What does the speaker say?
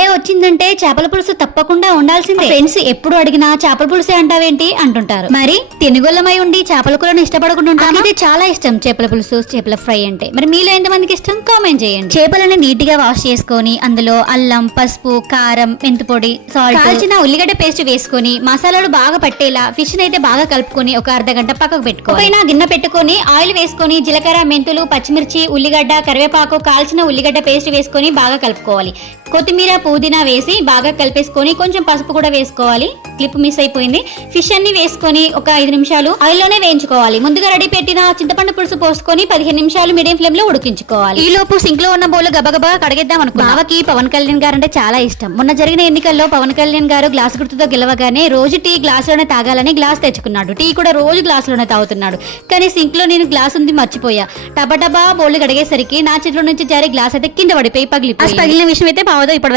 Sunday వచ్చిందంటే చేపల పులుసు తప్పకుండా ఉండాల్సిందే. ఫ్రెండ్స్ ఎప్పుడు అడిగినా చేపల పులుసే అంటావేంటి అంటుంటారు. మరి తినుగొల్లమై ఉండి చేపల కూరను ఇష్టపడకుండా ఉంటాను. ఇది చాలా ఇష్టం చేపల పులుసు, చేపల ఫ్రై అంటే. మరి మీలో ఎంతమందికి ఇష్టం కామెంట్ చేయండి. చేపలను నీట్ గా వాష్ చేసుకొని అందులో అల్లం, పసుపు, కారం, మెంతిపొడి, సాల్ట్, కాల్చిన ఉల్లిగడ్డ పేస్ట్ వేసుకొని మసాలాలు బాగా పట్టేలా ఫిష్ అయితే బాగా కలుపుకొని ఒక అర్ధగంట పక్కకు పెట్టుకోవాలి. పైన గిన్నె పెట్టుకొని ఆయిల్ వేసుకొని జీలకర్ర, మెంతులు, పచ్చిమిర్చి, ఉల్లిగడ్డ, కరివేపాకు, కాల్చిన ఉల్లిగడ్డ పేస్ట్ వేసుకొని బాగా కలుపుకోవాలి. కొత్తిమీర, పుదీనా వేసి బాగా కలిపేసుకొని కొంచెం పసుపు కూడా వేసుకోవాలి. క్లిప్ మిస్ అయిపోయింది. ఫిష్ అన్ని వేసుకొని ఒక 5 నిమిషాలు ఆయిల్లోనే వేయించుకోవాలి. ముందుగా రెడీ పెట్టిన చింతపండు పులుసు పోసుకొని 15 నిమిషాలు మీడియం ఫ్లేమ్ లో ఉడికించుకోవాలి. ఈ లోపు సింక్ లో ఉన్న బౌల్ గబగబా కడిగేద్దాం అనుకో. బావకి పవన్ కళ్యాణ్ గారు అంటే చాలా ఇష్టం. మొన్న జరిగిన ఎన్నికల్లో పవన్ కళ్యాణ్ గారు గ్లాస్ గుర్తుతో గెలవగానే రోజు టీ గ్లాస్ లోనే తాగాలని గ్లాస్ తెచ్చుకున్నాడు. టీ కూడా రోజు గ్లాస్ లోనే తాగుతున్నాడు. కానీ సింక్ లో నేను గ్లాస్ ఉంది మర్చిపోయా. టబా బౌల్ కడిగేసరికి నా చేతిలో నుంచి జారి గ్లాస్ అయితే కింద పడిపోయి పగిలిన విషయం అయితే బావతో ఇప్పుడు